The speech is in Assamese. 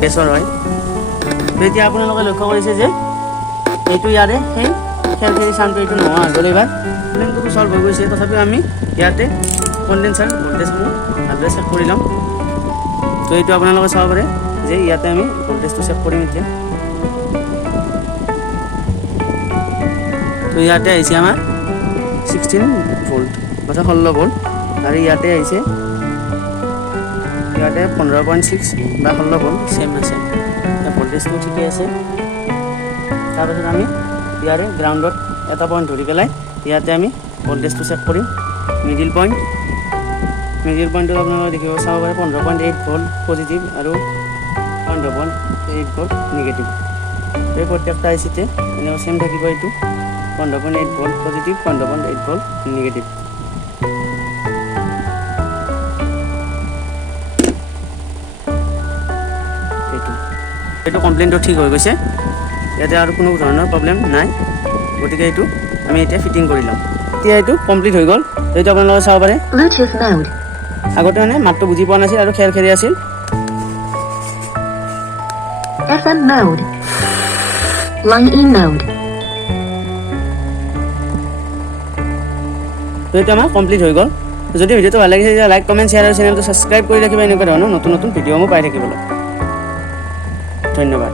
বেছৰ হয়। এতিয়া আপোনালোকে লক্ষ্য কৰিছে যে এইটো ইয়াৰে সেই খেৰখেৰী চাউণ্ডটো এইটো নোহোৱা হৈ গ'ল। এইবাৰ প্ৰব্লেমটো চল্ভ হৈ গৈছে। তথাপিও আমি ইয়াতে কনডেনচাৰ ভল্টেজটো ভালদৰে চেক কৰি ল'ম। তো এইটো আপোনালোকে চাব পাৰে যে ইয়াতে আমি ভল্টেজটো চেক কৰিম এতিয়া। তো ইয়াতে আহিছে আমাৰ 16 ভোল্ট অৰ্থাৎ 16 ভোল্ট আৰু ইয়াতে আহিছে ইয়াতে 15.6 বা 16 ভোল্ট সেম আছে। ভোল্টেজটো ঠিকে আছে। তাৰপিছত আমি ইয়াৰে গ্ৰাউণ্ডত এটা পইণ্ট ধৰি পেলাই ইয়াতে আমি ভোল্টেজটো চেক কৰিম। মিডিল পইণ্টত আপোনালোকে দেখিব চাব পাৰে 15.8 ভোল্ট পজিটিভ আৰু 15.8 ভোল্ট নিগেটিভ। এই প্ৰত্যেকটা আইচিতে এনেকুৱা চেম থাকিব। এইটো 15.8 ভোল্ট পজিটিভ, 15.8 ভোল্ট নিগেটিভ। এইটো কমপ্লেইনটো ঠিক হৈ গৈছে। ইয়াতে আৰু কোনো ধৰণৰ প্ৰব্লেম নাই। গতিকে এইটো আমি এতিয়া ফিটিং কৰি ল'ম। এতিয়া এইটো কমপ্লিট হৈ গ'ল। এইটো আপোনালোকে চাব পাৰে। আগতে মানে মাতটো বুজি পোৱা নাছিল আৰু খেৰখেৰী আছিল। FM mode. Line in mode. তো এইটো আমাৰ কমপ্লিট হৈ গ'ল। যদি ভিডিঅ'টো ভাল লাগিছে তেতিয়া লাইক, কমেণ্ট, শ্বেয়াৰ আৰু চেনেলটো ছাবস্ক্ৰাইব কৰি ৰাখিবা এনেকুৱা ধৰণৰ নতুন ভিডিঅ'সমূহ পাই থাকিবলৈ। ধন্যবাদ।